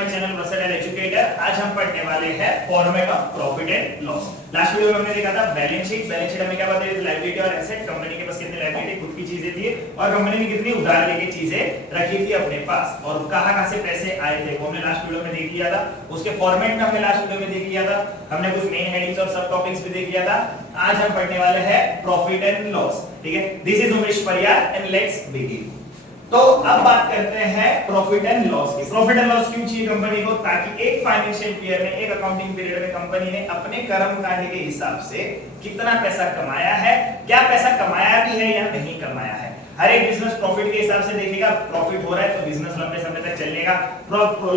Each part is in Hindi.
My channel versatile educator. आज हम पढ़ने वाले हैं format of profit and loss. Last video में हमने देखा था बैलेंस शीट। बैलेंस शीट हमें क्या बताई थी? लायबिलिटी और एसेट। कंपनी के पास कितनी लायबिलिटी, खुद की चीजें थी, और कंपनी ने कितनी उधार लेके चीजें रखी थी अपने पास, और कहां से पैसे आए थे वो हमने लास्ट वीडियो में देख लिया था। उसके फॉर्मेट में हमने लास्ट वीडियो में देख लिया था। हमने कुछ मेन हेडिंग्स और सब टॉपिक्स भी देख लिया था। आज हम पढ़ने वाले हैं प्रॉफिट एंड लॉस। ठीक है, this is Umesh Pariyar and let's begin. तो अब बात करते हैं प्रॉफिट एंड लॉस की। प्रॉफिट एंड लॉस क्यों चाहिए कंपनी को? ताकि एक फाइनेंशियल ईयर में, एक अकाउंटिंग पीरियड में कंपनी ने अपने कर्मकांड के हिसाब से कितना पैसा कमाया है, क्या पैसा कमाया भी है या नहीं कमाया है। हर एक बिजनेस प्रॉफिट के हिसाब से देखेगा। प्रॉफिट हो रहा है तो बिजनेस लंबे समय तक चलेगा,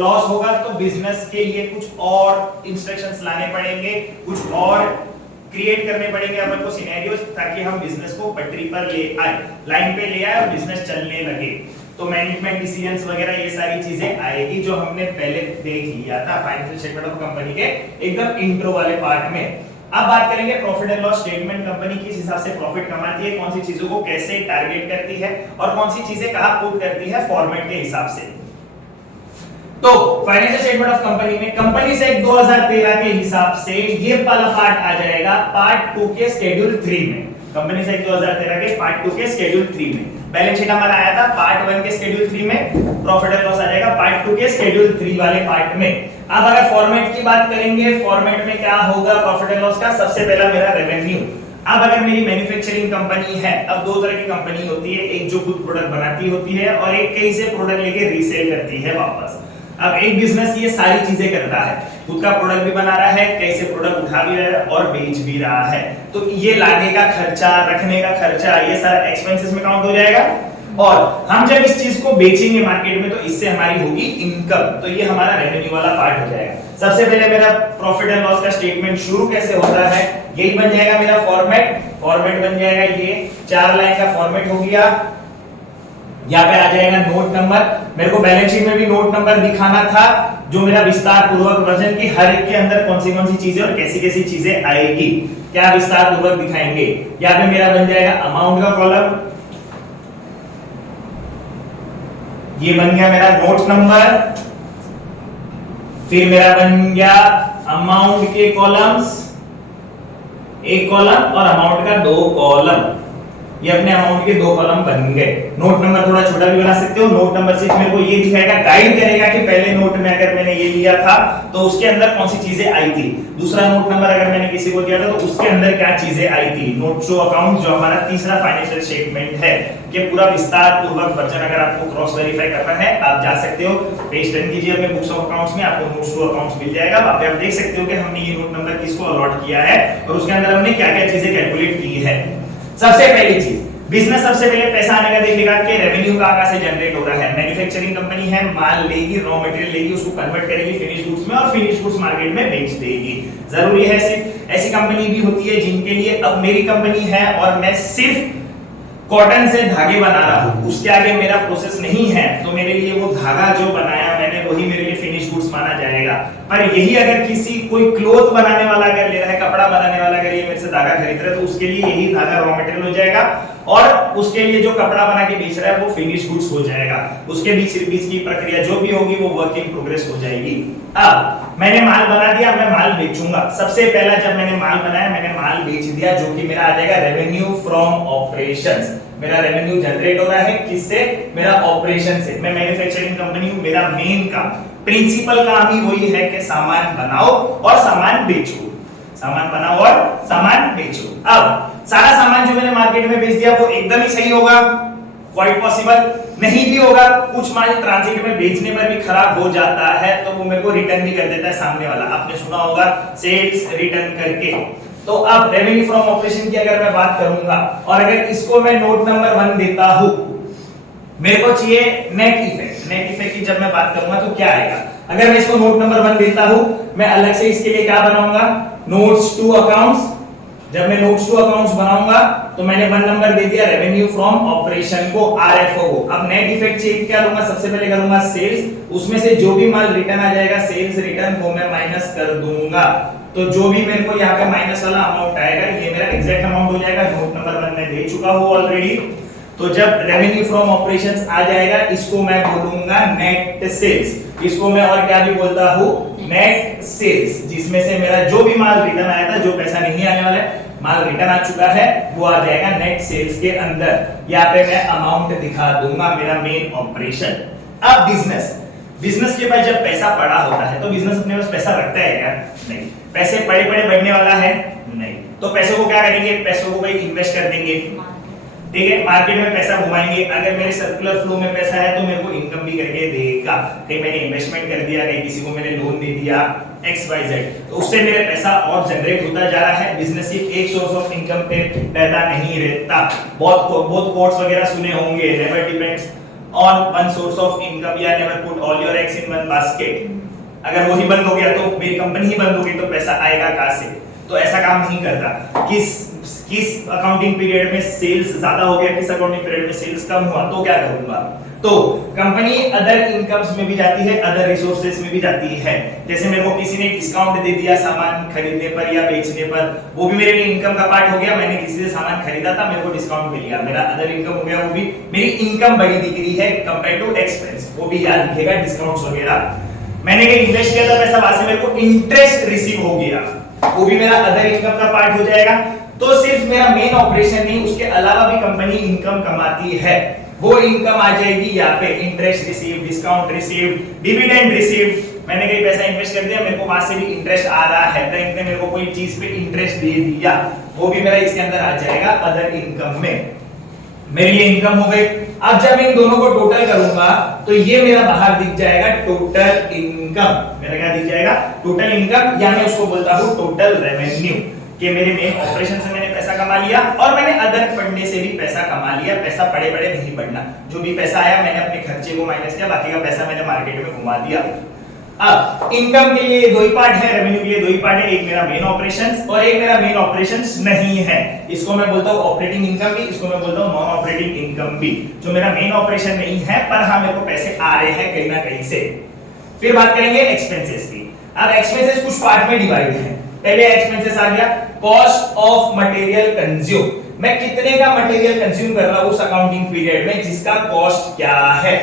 लॉस होगा तो बिजनेस के लिए कुछ और इंस्ट्रक्शंस लाने पड़ेंगे, कुछ और क्रिएट करने पड़ेंगे अपन को सिनेरियोस, ताकि हम बिजनेस को पटरी पर ले आए, लाइन पे ले आए और बिजनेस चलने लगे। तो मैनेजमेंट डिसीजंस वगैरह ये सारी चीजें आएगी जो हमने पहले देख लिया था फाइनेंशियल स्टेटमेंट ऑफ कंपनी के एकदम इंट्रो वाले पार्ट में। अब बात करेंगे profit and loss statement. Company किस हिसाब से प्रॉफिट कमाती है, कौन सी चीजों को कैसे टारगेट करती है और कौन सी चीजें कहां पुट करती है फॉर्मेट के हिसाब से। तो फाइनेंशियल स्टेटमेंट ऑफ कंपनी में कंपनी से 2013 के हिसाब से ये वाला पार्ट आ जाएगा पार्ट 2 के शेड्यूल 3 में। कंपनी से 2013 के पार्ट 2 के शेड्यूल 3 में। बैलेंस शीट हमारा आया था पार्ट 1 के शेड्यूल 3 में, प्रॉफिट एंड लॉस आ जाएगा पार्ट 2 के शेड्यूल 3 वाले पार्ट में। अब अगर फॉर्मेट की बात करेंगे, फॉर्मेट में क्या होगा प्रॉफिट एंड लॉस का? सबसे पहला मेरा रेवेन्यू। अब अगर मेरी मैन्युफैक्चरिंग कंपनी है, अब दो तरह की कंपनी होती है, एक जो खुद प्रोडक्ट बनाती होती है और एक कहीं से प्रोडक्ट लेके रीसेल करती है वापस। अब एक बिजनेस ये सारी चीजें करता है, खुद का प्रोडक्ट भी बना रहा है, कैसे प्रोडक्ट उठा भी रहा है और बेच भी रहा है, तो ये लाने का खर्चा, रखने का खर्चा, ये सारा एक्सपेंसेस में काउंट हो जाएगा। और हम जब इस चीज को बेचेंगे मार्केट में तो इससे हमारी होगी इनकम, तो ये हमारा रेवेन्यू वाला पार्ट हो जाएगा। सबसे पहले मेरा प्रॉफिट एंड लॉस का स्टेटमेंट शुरू कैसे होता है, यही बन जाएगा मेरा फॉर्मेट। फॉर्मेट बन जाएगा ये 4 लाइन का फॉर्मेट हो गया। यहाँ पे आ जाएगा नोट नंबर। मेरे को बैलेंस शीट में भी नोट नंबर दिखाना था, जो मेरा विस्तार पूर्वक वर्जन की हर एक के अंदर कौन सी चीजें और कैसी चीजें आएगी, क्या विस्तार पूर्वक दिखाएंगे। यहाँ पे मेरा बन जाएगा अमाउंट का कॉलम, ये बन गया मेरा नोट नंबर, फिर मेरा बन गया अमाउंट के कॉलम्स, एक कॉलम और अमाउंट का 2 कॉलम। ये अपने अमाउंट के 2 कॉलम बन गए। नोट नंबर थोड़ा छोटा भी बना सकते हो। नोट नंबर सिर्फ मेरे को ये दिखाएगा, गाइड करेगा कि पहले नोट में अगर मैंने ये लिया था तो उसके अंदर कौन सी चीजें आई थी, दूसरा नोट नंबर अगर मैंने किसी को दिया था तो उसके अंदर क्या चीजें आई थी। नोट शो अकाउंट जो हमारा तीसरा फाइनेंशियल स्टेटमेंट है, कि पूरा विस्तार पूर्वक वर्जन अगर आपको क्रॉस वेरीफाई करना है आप जा सकते हो, पेज 10 कीजिए अपने बुक्स ऑफ अकाउंट्स में, आपको नोट्स टू अकाउंट्स मिल जाएगा। वहां पे आप देख सकते हो कि हमने ये नोट नंबर किसको अलॉट किया है और उसके अंदर हमने क्या-क्या चीजें कैलकुलेट की है। सबसे पहली चीज, बिजनेस सबसे पहले पैसा आने का देखेगा कि रेवेन्यू कहां से जनरेट हो रहा है। मैन्युफैक्चरिंग कंपनी है, माल लेगी, रॉ मटेरियल लेगी, उसको कन्वर्ट करेगी फिनिश गुड्स में और फिनिश गुड्स मार्केट में बेच देगी। जरूरी है सिर्फ ऐसी कंपनी भी होती है जिनके लिए, अब मेरी कंपनी है और मैं सिर्फ कॉटन से धागे बना रहा हूं, उसके आगे मेरा प्रोसेस नहीं है, तो मेरे लिए वो धागा जो बनाया मैंने वही मेरे लिए फिनिश गुड्स माना जाएगा। पर यही अगर किसी कोई क्लॉथ बनाने वाला अगर ले रहा है, कपड़ा बनाने वाला अगर ये मेरे से धागा खरीद रहा है तो उसके लिए यही धागा रॉ मटेरियल हो जाएगा और उसके लिए जो कपड़ा बना के बेच रहा है वो फिनिश गुड्स हो जाएगा। उसके बीच की प्रक्रिया जो भी होगी वो वर्क इन प्रोग्रेस हो जाएगी। अब मैंने माल बना दिया, मैं माल बेचूंगा। सबसे पहला जब मैंने माल बनाया, मैंने माल बेच दिया, जो कि मेरा आ जाएगा रेवेन्यू फ्रॉम ऑपरेशंस। मेरा रेवेन्यू जनरेट हो रहा है किससे? मेरा ऑपरेशन से। मैं मैन्युफैक्चरिंग कंपनी हूं, मेरा मेन काम, प्रिंसिपल काम ही वही है कि सामान बनाओ और सामान बेचो, सामान बनाओ और सामान बेचो। अब सारा सामान जो मैंने मार्केट में बेच दिया वो एकदम ही सही होगा? क्वाइट पॉसिबल नहीं भी होगा। कुछ माल ट्रांजिट में बेचने पर भी खराब हो जाता है तो वो मेरे को रिटर्न भी कर देता है सामने वाला। आपने सुना होगा सेल्स रिटर्न करके। तो अब रेवेन्यू फ्रॉम ऑपरेशन की अगर मैं बात करूंगा और अगर इसको मैं नोट नंबर 1 देता हूं, मेरे को चाहिए नेट इफेक्ट। नेट इफेक्ट की जब मैं बात करूंगा तो क्या आएगा? अगर मैं इसको नोट नंबर 1 देता हूं, मैं अलग से इसके लिए क्या बनाऊंगा? Notes to accounts. जब मैं नोट्स टू अकाउंट्स बनाऊंगा तो मैंने 1 नंबर दे दिया रेवेन्यू फ्रॉम ऑपरेशन को, आरएफओ को। अब नेट इफेक्ट चेक क्या लूंगा? सबसे पहले करूंगा सेल्स, उसमें से जो भी माल रिटर्न आ जाएगा सेल्स रिटर्न को मैं माइनस कर दूंगा। तो जो भी मेरे को यहाँ पे माइनस वाला अमाउंट आएगा ये मेरा एग्जैक्ट अमाउंट हो जाएगा। नोट नंबर 1 मैं दे चुका हूं ऑलरेडी। तो जब रेवेन्यू फ्रॉम ऑपरेशंस आ जाएगा इसको मैं बोलूंगा नेट सेल्स, इसको मैं और क्या भी बोलता हूं, नेट सेल्स, जिसमें से मेरा जो भी माल रिटर्न आया था, जो पैसा नहीं आने वाला है, माल रिटर्न आ चुका है, वो आ जाएगा नेट सेल्स के अंदर। यहाँ पे मैं अमाउंट दिखा दूंगा, मेरा मेन ऑपरेशन। अब बिजनेस के पास जब पैसा पड़ा होता है तो बिजनेस अपने पास पैसा रखता है क्या? नहीं। पैसे पड़े पड़े बढ़ने वाला है? नहीं। तो पैसों को क्या करेंगे? पैसों को भाई इन्वेस्ट कर देंगे, ठीक है, मार्केट में पैसा घुमाएंगे। अगर मेरे सर्कुलर फ्लो में पैसा है तो मेरे को इनकम भी करके देगा। कहीं मैंने इन्वेस्टमेंट कर दिया, कहीं किसी को मैंने लोन दे दिया, XYZ, तो उससे मेरे पैसा और जनरेट होता जा रहा है। बिजनेस सिर्फ एक सोर्स ऑफ इनकम पे पैदा नहीं रहता। बहुत कोट्स वगैरह सुने होंगे, never depends on one source of income या never put all your eggs in one basket. अगर वो ही बंद हो गया तो मेरी कंपनी ही बंद हो गई तो पैसा आएगा कहां से? तो ऐसा काम नहीं करता। किस अकाउंटिंग पीरियड में सेल्स ज्यादा हो गया, किस अकाउंटिंग पीरियड में सेल्स कम हुआ, तो क्या करूंगा? तो कंपनी अदर इनकम्स में भी जाती है, अदर रिसोर्सेज में भी जाती है। जैसे मेरे को किसी ने डिस्काउंट दे दिया सामान खरीदने पर या बेचने पर, वो भी मेरे लिए इनकम का पार्ट हो गया। मैंने किसी से सामान खरीदा था, मेरे को डिस्काउंट मिल गया, मेरा अदर इनकम हो गया, वो भी मेरी इनकम बड़ी दिख रही है कंपेयर टू एक्सपेंस, वो भी याद दिखेगा, डिस्काउंट्स वगैरह। मैंने कहीं इन्वेस्ट किया था पैसा, वहां से मेरे को इंटरेस्ट रिसीव हो गया, वो भी मेरा अदर इनकम का पार्ट हो जाएगा। तो सिर्फ मेरा मेन ऑपरेशन नहीं, उसके अलावा भी कंपनी इनकम कमाती है, वो इनकम आ जाएगी यहाँ पे। Interest receive, discount receive, dividend receive. मैंने कहीं पैसा इन्वेस्ट कर दिया, मेरे को वहां से भी इंटरेस्ट आ रहा है, बैंक ने मेरे को कोई चीज पे इंटरेस्ट दे दिया, वो भी मेरा इसके अंदर आ जाएगा अदर इनकम में। मेरे लिए इनकम हो गई। अब जब इन दोनों को टोटल करूंगा तो ये मेरा बाहर दिख जाएगा टोटल इनकम। मेरा क्या दिख जाएगा? टोटल इनकम, या मैं उसको बोलता हूं टोटल रेवेन्यू, कि मेरे मेन ऑपरेशन से मैंने पैसा कमा लिया और मैंने अदर फंडे से भी पैसा कमा लिया। पैसा पड़े पड़े नहीं बढ़ना, जो भी पैसा आया मैंने अपने खर्चे को माइनस किया, बाकी का पैसा मैंने मार्केट में घुमा दिया। अब इनकम के लिए दो ही पार्ट है, रेवेन्यू के लिए दो ही पार्ट है, एक मेरा मेन ऑपरेशंस और एक मेरा मेन ऑपरेशंस नहीं है। इसको मैं बोलता हूं ऑपरेटिंग इनकम भी, इसको मैं बोलता हूं नॉन ऑपरेटिंग इनकम भी। जो मेरा मेन ऑपरेशन नहीं है पर हां मेरे को पैसे आ रहे हैं कहीं ना कहीं से। फिर बात करेंगे एक्सपेंसेस की। अब एक्सपेंसेस कुछ पार्ट में डिवाइड है। पहले एक्सपेंसेस आ गया कॉस्ट ऑफ मटेरियल कंज्यूम। मैं कितने का मटेरियल कंज्यूम कर रहा हूं उस अकाउंटिंग पीरियड में, जिसका कॉस्ट क्या है।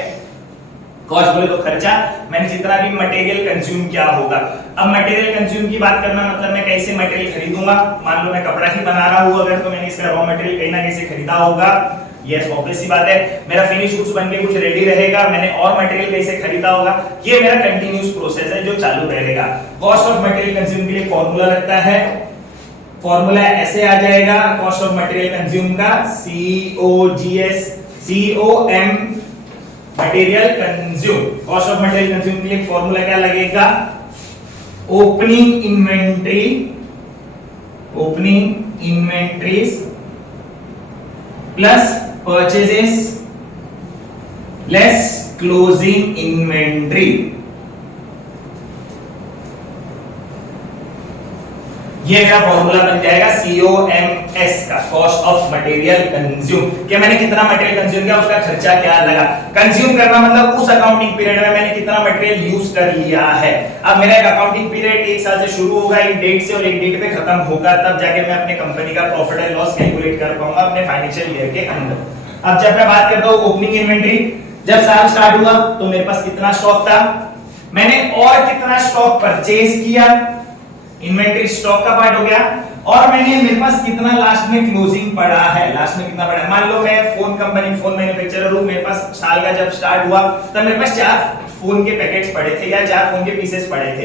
कॉस्ट बोले तो खर्चा, मैंने जितना भी मटेरियल कंज्यूम किया होगा। अब मटेरियल कंज्यूम की बात करना मतलब मैं कैसे मटेरियल खरीदूंगा। मान लो मैं कपड़ा ही बना रहा हूं अगर, तो मैंने इसका रॉ मटेरियल कहीं ना कहीं से खरीदा होगा। यस, ऑब्वियस सी बात है। मेरा फिनिश गुड्स बन के कुछ रेडी रहेगा, मैंने और मटेरियल कैसे खरीदा होगा। ये मेरा कंटीन्यूअस प्रोसेस है जो चालू रहेगा। कॉस्ट ऑफ मटेरियल कंज्यूम के लिए फॉर्मूला लगता है, फॉर्मूला ऐसे आ जाएगा कॉस्ट ऑफ मटेरियल कंज्यूम का, COM material consume. Cost of material consume के लिए फॉर्मूला क्या लगेगा? Opening inventories plus purchases less closing inventory. ये मेरा फॉर्मूला बन जाएगा COMS का, कॉस्ट ऑफ मटेरियल कंज्यूम। कि मैंने कितना मटेरियल कंज्यूम किया, उसका खर्चा क्या लगा। कंज्यूम करना मतलब उस अकाउंटिंग पीरियड में मैंने कितना मटेरियल यूज कर लिया है। अब मेरा एक अकाउंटिंग पीरियड एक साल से शुरू होगा, एक डेट से, और एक डेट पे खत्म होगा, तब जाके मैं अपने कंपनी का प्रॉफिट एंड लॉस कैलकुलेट कर पाऊंगा अपने फाइनेंशियल ईयर के अंदर। अब जब मैं बात करता हूं ओपनिंग इन्वेंटरी, जब साल स्टार्ट हुआ तो मेरे पास कितना स्टॉक था, मैंने और कितना स्टॉक परचेज किया, इन्वेंटरी स्टॉक का पार्ट हो गया, और मेरे पास कितना लास्ट में क्लोजिंग पड़ा है। लास्ट में कितना पड़ा है, मान लो मैं फोन कंपनी, फोन मैन्युफैक्चरर हूं, मेरे पास साल का जब स्टार्ट हुआ तब मेरे पास 4 फोन के पैकेट्स पड़े थे या 4 फोन के पीसेस पड़े थे।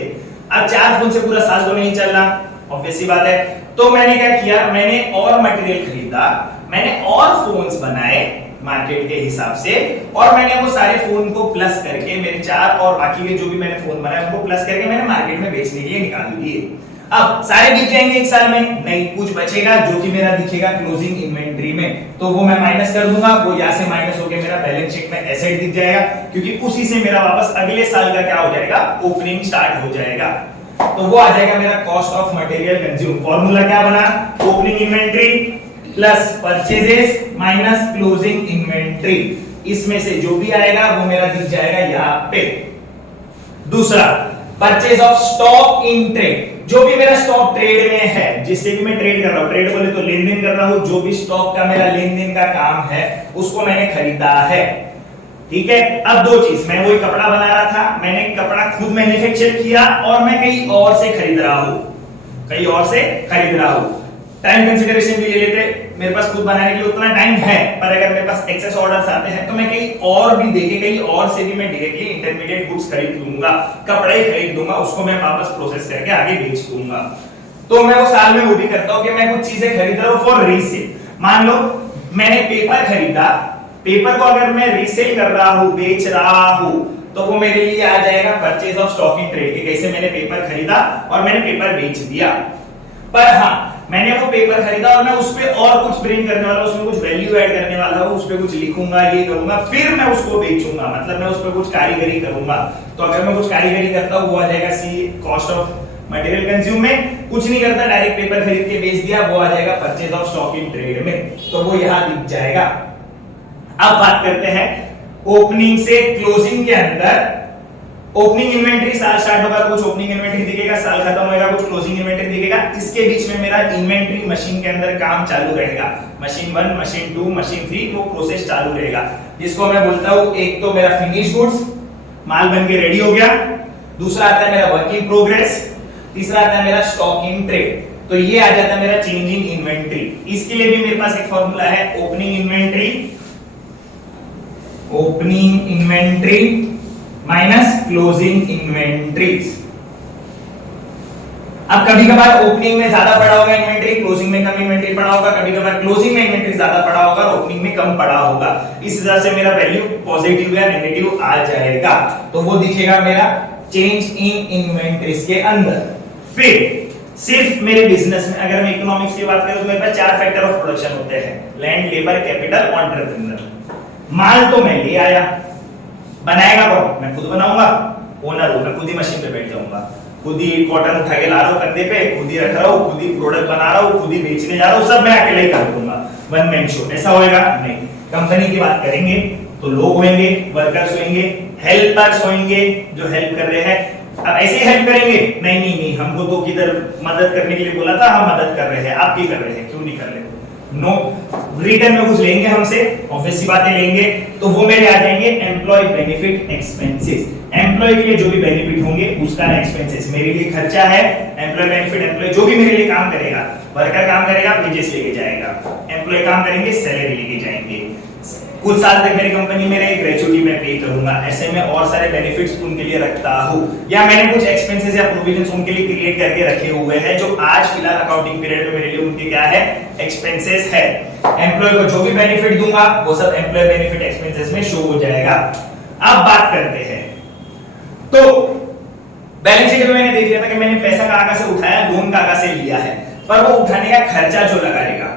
अब 4 फोन से पूरा साल तो नहीं चलना, ऑब्वियस सी बात है। तो मैंने क्या किया, मैंने और मटेरियल खरीदा, मैंने और फोन्स बनाए मार्केट के हिसाब से, और मैंने वो सारे फोन को प्लस करके, मेरे 4 और बाकी के जो भी मैंने फोन बनाए उनको प्लस करके मैंने मार्केट में बेचने के लिए निकाल दिए। अब सारे बिक जाएंगे एक साल में? नहीं, कुछ बचेगा जो कि मेरा दिखेगा क्लोजिंग इन्वेंटरी में, तो वो मैं माइनस कर दूंगा। वो यहां से माइनस होके मेरा बैलेंस शीट में एसेट दिख जाएगा, क्योंकि उसी से मेरा वापस अगले साल का क्या हो जाएगा, ओपनिंग स्टार्ट हो जाएगा। तो वो आ जाएगा मेरा cost of material consume. Formula क्या बना, opening inventory plus purchases minus closing inventory. इसमें से जो भी आएगा वो मेरा दिख जाएगा यहां पे। दूसरा, purchase of stock in trade. जो भी मेरा स्टॉक ट्रेड में है, जिससे भी मैं ट्रेड कर रहा हूं, ट्रेड बोले तो लेन देन कर रहा हूं, जो भी स्टॉक का मेरा लेन देन का काम है उसको मैंने खरीदा है, ठीक है। अब दो चीज, मैं वही कपड़ा बना रहा था, मैंने कपड़ा खुद मैन्युफैक्चर किया और मैं कहीं और से खरीद रहा हूं, कहीं और से खरीद रहा हूं। टाइम कंसीडरेशन भी ले लेते, मेरे पास खुद बनाने के लिए उतना टाइम है, पर अगर मेरे पास एक्सेस ऑर्डर्स आते हैं तो मैं कहीं और भी देके कहीं और से भी मैं डायरेक्टली इंटरमीडिएट गुड्स खरीद लूंगा, कपड़े खरीद दूंगा, उसको मैं वापस प्रोसेस करके आगे बेच दूंगा। तो मैं वो साल में वो भी करता हूं कि मैं कुछ चीजें खरीद रहा हूं फॉर रीसेल। मान लो मैंने पेपर खरीदा, पेपर को अगर मैं रीसेल कर रहा हूं, बेच रहा हूं, तो वो मेरे लिए आ जाएगा purchase of stock in trade, कि कैसे मैंने पेपर खरीदा और मैंने पेपर बेच दिया। पर हाँ, मैंने वो पेपर खरीदा और मैं उस पे और कुछ प्रिंट करने वाला हूं, उसमें कुछ वैल्यू ऐड करने वाला हूं, उस पे कुछ लिखूंगा, ये करूंगा, फिर मैं उसको बेचूंगा, मतलब मैं उस पे कुछ कारीगरी करूंगा। तो अगर मैं कुछ कारीगरी करता हूं वो आ जाएगा सी कॉस्ट ऑफ मटेरियल कंज्यूम में। कुछ नहीं करता, डायरेक्ट पेपर खरीद के बेच दिया, वो आ जाएगा purchase of stock in trade में, तो वो यहां दिख जाएगा। अब बात करते हैं ओपनिंग से क्लोजिंग के अंदर। ओपनिंग इन्वेंटरी साल स्टार्ट होगा तो कुछ ओपनिंग इन्वेंटरी दिखेगा, साल खत्म होगा कुछ क्लोजिंग इन्वेंटरी दिखेगा। इसके बीच में मेरा इन्वेंटरी मशीन के अंदर काम चालू रहेगा, मशीन 1, मशीन 2, मशीन 3, वो प्रोसेस चालू रहेगा, जिसको मैं बोलता हूं एक तो मेरा फिनिश गुड्स, माल बन के रेडी हो गया, दूसरा आता है मेरा वर्क इन प्रोग्रेस, तीसरा आता है मेरा स्टॉक इन ट्रेड। तो ये आ जाता है मेरा चेंज इन इन्वेंटरी। इसके लिए भी मेरे पास एक फॉर्मूला है, opening inventory minus closing inventories. अब कभी कभार ओपनिंग में ज्यादा पड़ा होगा इन्वेंटरी, क्लोजिंग में कम इन्वेंटरी पड़ा होगा, कभी कभार क्लोजिंग में इन्वेंटरी ज्यादा पड़ा होगा और ओपनिंग में कम पड़ा होगा। इस तरह से मेरा वैल्यू पॉजिटिव या नेगेटिव आ जाएगा, तो वो दिखेगा मेरा चेंज इन इन्वेंटरीज के अंदर। फिर सिर्फ मेरे बिजनेस में अगर मैं इकोनॉमिक्स की बात करूं तो मेरे पास 4 फैक्टर ऑफ प्रोडक्शन होते हैं, लैंड, लेबर, कैपिटल, एंटरप्रेन्योर। माल तो मैं ले आया, बनाएगा कौन? मैं खुद बनाऊंगा, ओनर हूं, मैं खुद ही मशीन पे बैठ जाऊंगा, खुद ही कॉटन उठा के ला रहा हूं कंधे पे, खुद ही रख रहा हूं, खुद ही प्रोडक्ट बना रहा हूं, खुद ही बेचने जा रहा हूं, सब मैं अकेले ही कर दूंगा, वन मैन शो। ऐसा होएगा नहीं। कंपनी की बात करेंगे तो लोग होंगे, वर्कर्स होंगे, हेल्पर्स होंगे जो हेल्प कर रहे हैं। अब ऐसे ही हेल्प करेंगे? नहीं नहीं नहीं, हमको तो किधर मदद करने के लिए बोला था, हम मदद कर रहे हैं, आप भी कर रहे हैं, क्यों नहीं कर रहे? नो, रिटर्न में कुछ लेंगे हमसे, ऑब्वियस सी बातें लेंगे, तो वो मेरे आ जाएंगे एम्प्लॉय बेनिफिट एक्सपेंसेस। एम्प्लॉय के लिए जो भी बेनिफिट होंगे उसका एक्सपेंसेस मेरे लिए खर्चा है। एम्प्लॉय बेनिफिट, एम्प्लॉय जो भी मेरे लिए काम करेगा, वर्कर काम करेगा वेजेस लेके जाएगा, एम्प्लॉय काम करेंगे सैलरी लेके जाएंगे, कुछ साल तक मेरी कंपनी में रहे ग्रेचुइटी में पे करूंगा, ऐसे में और सारे बेनिफिट्स उनके लिए रखता हूं, या मैंने कुछ एक्सपेंसेस या प्रोविजंस उनके लिए क्रिएट करके रखे हुए हैं जो आज फिलहाल अकाउंटिंग पीरियड में मेरे लिए उनके क्या है, एक्सपेंसेस है। एम्प्लॉय को जो भी बेनिफिट दूंगा वो सब एम्प्लॉय बेनिफिट एक्सपेंसेस में शो हो जाएगा। अब बात करते हैं, तो बैलेंस शीट में मैंने देख लिया था कि मैंने पैसा कहां से उठाया, लोन कहां से लिया है, पर वो उठाने का खर्चा जो लगाएगा,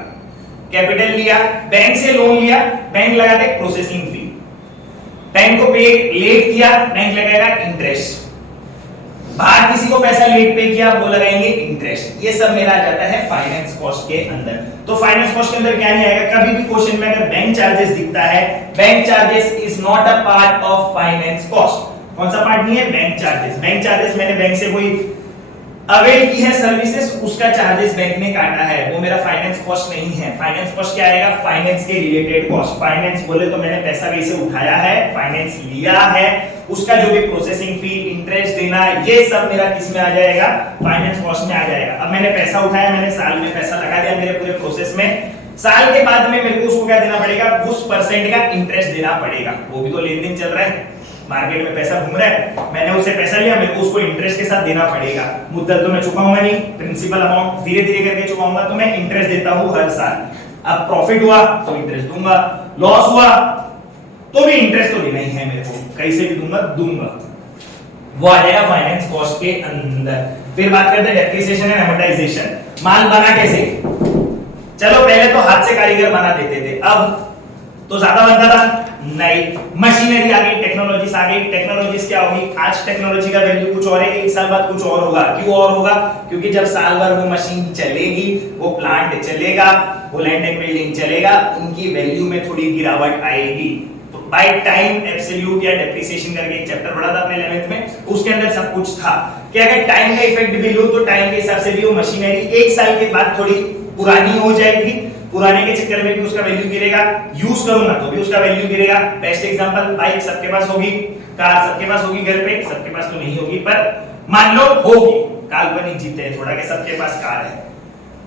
कैपिटल लिया, बैंक से लोन लिया, बैंक लगा दे प्रोसेसिंग फी, बैंक को पे लेट किया, बैंक लगाएगा इंटरेस्ट, बाहर किसी को पैसा लेट पे किया वो लगाएंगे इंटरेस्ट। ये सब मेरा आ जाता है फाइनेंस कॉस्ट के अंदर। तो फाइनेंस कॉस्ट के अंदर क्या नहीं आएगा, कभी भी क्वेश्चन में अगर बैंक चार्जेस दिखता है, bank charges is not a part of finance cost. कौन सा पार्ट नहीं है? Bank charges. बैंक चार्जेस मैंने बैंक से कोई अवेल की है सर्विसेज, उसका चार्जेस बैंक ने काटा है, वो मेरा फाइनेंस कॉस्ट नहीं है। फाइनेंस कॉस्ट क्या आएगा? फाइनेंस के रिलेटेड कॉस्ट। फाइनेंस बोले तो मैंने पैसा कैसे उठाया है, फाइनेंस लिया है, उसका जो भी प्रोसेसिंग फी, इंटरेस्ट देना, ये सब मेरा किस में आ जाएगा? फाइनेंस कॉस्ट में आ जाएगा। अब मैंने पैसा उठाया, मैंने साल में पैसा लगा दिया मेरे पूरे प्रोसेस में, साल के बाद में मेरे को उसको क्या देना पड़ेगा? उस परसेंट का इंटरेस्ट देना पड़ेगा। वो भी तो लेन देन चल रहा है, मार्केट में पैसा घूम रहा है, मैंने उससे पैसा लिया, मेरे को उसको इंटरेस्ट के साथ देना पड़ेगा। मुद्दल तो मैं चुकाऊंगा नहीं, प्रिंसिपल अमाउंट धीरे धीरे करके चुकाऊंगा, तो मैं इंटरेस्ट देता हूं हर साल। अब प्रॉफिट हुआ तो इंटरेस्ट दूंगा, लॉस हुआ तो भी इंटरेस्ट तो देना ही है मेरे को, कैसे भी दूंगा। वो आ जाएगा फाइनेंस कॉस्ट के अंदर। फिर बात करते हैं डेप्रिसिएशन एंड अमोर्टाइजेशन। माल बना कैसे? चलो पहले तो हाथ से कारीगर बना देते थे, अब तो ज्यादा बनता था नहीं, मशीनरी आ गई, टेक्नोलॉजीज आ गई। टेक्नोलॉजीज क्या होगी? आज टेक्नोलॉजी का वैल्यू कुछ और है, एक साल बाद कुछ और होगा। क्यों और होगा? क्योंकि जब साल भर वो मशीन चलेगी, वो प्लांट चलेगा, वो लैंड एंड बिल्डिंग चलेगा, उनकी वैल्यू में थोड़ी गिरावट आएगी। तो बाय टाइम एब्सोल्यूट या डेप्रिसिएशन करके एक चैप्टर पढ़ा था अपने 11th में, उसके अंदर सब कुछ था कि अगर टाइम का इफेक्ट भी लो तो टाइम के हिसाब से भी वो मशीनरी 1 साल के बाद थोड़ी पुरानी हो जाएगी, पुराने के चक्कर में भी उसका वैल्यू गिरेगा, यूज करूंगा तो भी उसका वैल्यू गिरेगा। बेस्ट एग्जांपल, बाइक सबके पास होगी, कार सबके पास होगी, घर पे सबके पास तो नहीं होगी पर मान लो होगी, काल्पनिक जीते हैं थोड़ा कि सबके पास कार है।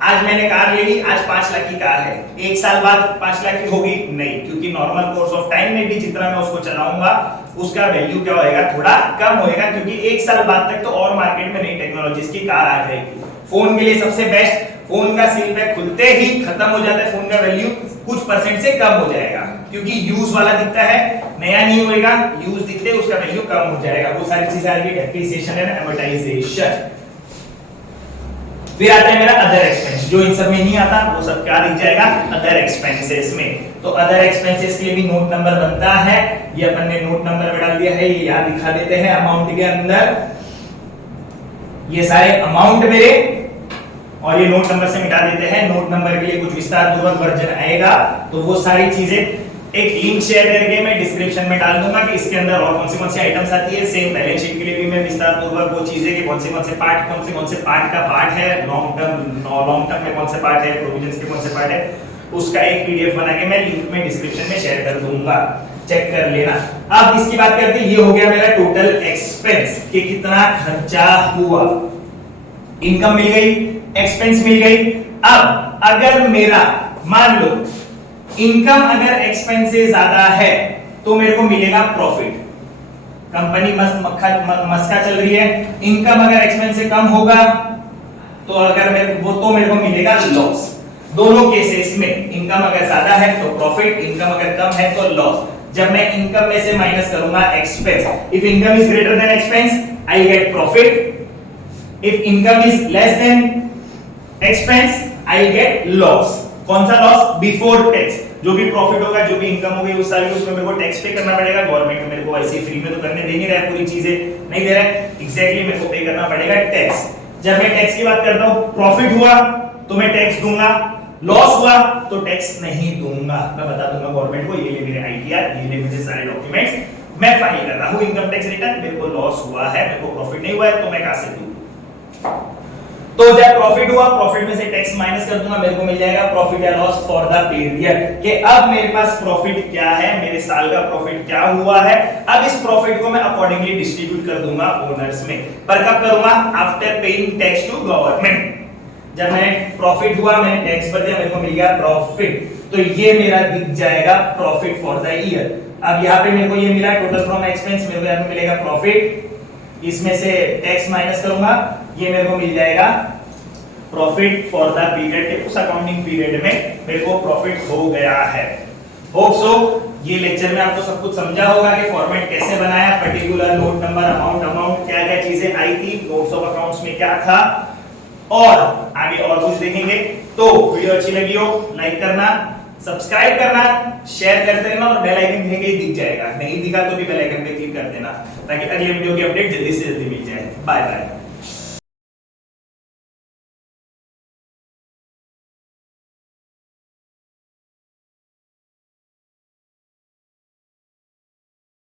आज मैंने कार ले ली, आज 5 लाख की कार है, 1 साल बाद 5 लाख की होगी नहीं, क्योंकि नॉर्मल कोर्स ऑफ टाइम में भी जितना मैं उसको चलाऊंगा उसका वैल्यू क्या होएगा, थोड़ा कम होएगा, क्योंकि 1 साल बाद तक तो और मार्केट में नई टेक्नोलॉजीज की कार आ जाएगी। फोन के लिए सबसे बेस्ट, फोन का सील पैक खुलते ही खत्म हो जाता है, फोन का वैल्यू कुछ परसेंट से कम हो जाएगा, क्योंकि यूज वाला दिखता है, नया नहीं होएगा, यूज दिखते उसका वैल्यू कम हो जाएगा। वो सारी चीजें आ गई, डेप्रिसिएशन एंड अमोर्टाइजेशन। फिर आता है मेरा अदर एक्सपेंस, जो इन सब में नहीं आता वो सब क्या दिख जाएगा, अदर एक्सपेंसेस में। तो अदर एक्सपेंसेस के लिए भी नोट नंबर बनता है, ये अपन ने नोट नंबर में डाल दिया है, ये याद दिखा देते हैं अमाउंट के अंदर, ये सारे अमाउंट मेरे, और ये नोट नंबर से मिटा देते हैं। नोट नंबर के लिए कुछ विस्तार पूर्वक वर्जन आएगा, तो वो सारी चीजें एक लिंक शेयर करके मैं डिस्क्रिप्शन में डाल दूंगा कि इसके अंदर और कौन सी आइटम्स आती है। सेम बैलेंस शीट के लिए भी मैं विस्तार पूर्वक वो चीजें कि कौन से पार्ट, कौन से पार्ट का पार्ट है, लॉन्ग टर्म में कौन से पार्ट है, प्रोविजंस के कौन से पार्ट है, उसका एक पीडीएफ बना के मैं लिंक में डिस्क्रिप्शन में शेयर कर दूंगा, चेक कर लेना। अब इसकी बात करते हैं, ये हो गया मेरा टोटल एक्सपेंस कि कितना खर्चा हुआ, इनकम मिल गई, एक्सपेंस मिल गई। अब अगर मेरा मान लो इनकम अगर एक्सपेंस से ज्यादा है तो मेरे को मिलेगा प्रॉफिट, कंपनी मस्का चल रही है, इनकम अगर एक्सपेंस से कम होगा तो अगर मेरे को मिलेगा लॉस। दोनों केसेस में इनकम अगर ज्यादा है तो प्रॉफिट, इनकम अगर कम है तो लॉस। जब मैं इनकम में से माइनस करूंगा expense, if income is greater than expense I get profit, if income is less than expense I get loss. कौन सा लॉस, बिफोर टैक्स। जो भी प्रॉफिट होगा, जो भी इनकम होगी उस साल की, उसमें मेरे को टैक्स पे करना पड़ेगा। गवर्नमेंट मेरे को ऐसे फ्री में तो करने दे नहीं रहा है, पूरी चीजें नहीं दे रहा है, एग्जैक्टली मेरे को पे करना पड़ेगा टैक्स। जब मैं टैक्स की बात करता हूं, प्रॉफिट हुआ तो मैं टैक्स दूंगा, लॉस हुआ तो टैक्स नहीं दूंगा। मैं बता दूंगा गवर्नमेंट को, ये ले मेरे आईटीआर, ये ले मुझे सारे डॉक्यूमेंट्स, मैं फाइल कर रहा हूं इनकम टैक्स रिटर्न, मेरे को लॉस हुआ है, मेरे को प्रॉफिट नहीं हुआ है, तो मैं कहां से दूं। तो जब प्रॉफिट हुआ, प्रॉफिट में से टैक्स माइनस कर दूंगा, मेरे को मिल जाएगा प्रॉफिट या लॉस फॉर द पीरियड, कि अब मेरे पास प्रॉफिट क्या है, मेरे साल का प्रॉफिट क्या हुआ है। अब इस प्रॉफिट को मैं अकॉर्डिंगली डिस्ट्रीब्यूट कर दूंगा ओनर्स में, पर कब करूंगा, after paying tax to government. जब मैं प्रॉफिट हुआ, मैंने टैक्स भर दिया, मेरे को मिल गया प्रॉफिट, तो ये मेरा दिख जाएगा प्रॉफिट फॉर द ईयर। अब यहाँ पे मेरे को ये मिला टोटल फ्रॉम एक्सपेंस, मेरे को यहाँ पे मिलेगा प्रॉफिट, इसमें से टैक्स माइनस करूंगा, ये मेरे को मिल जाएगा प्रॉफिट फॉर द पीरियड के उस अकाउंटिंग पीरियड में मेरे को प्रॉफिट हो गया है। होप सो ये लेक्चर में आपको सब कुछ समझा होगा कि फॉर्मेट कैसे बनाया, पर्टिकुलर, नोट नंबर, अमाउंट क्या क्या चीजें आई थी, नोट्स ऑफ अकाउंट्स में क्या था, और आगे और कुछ देखेंगे। तो वीडियो अच्छी लगी हो लाइक करना, सब्सक्राइब करना, शेयर करते रहना, और बेल आइकन दिखेगा दिख जाएगा, नहीं दिखा तो भी बेल आइकन पे क्लिक कर देना ताकि अगले वीडियो की अपडेट जल्दी से जल्दी मिल जाए। Bye bye.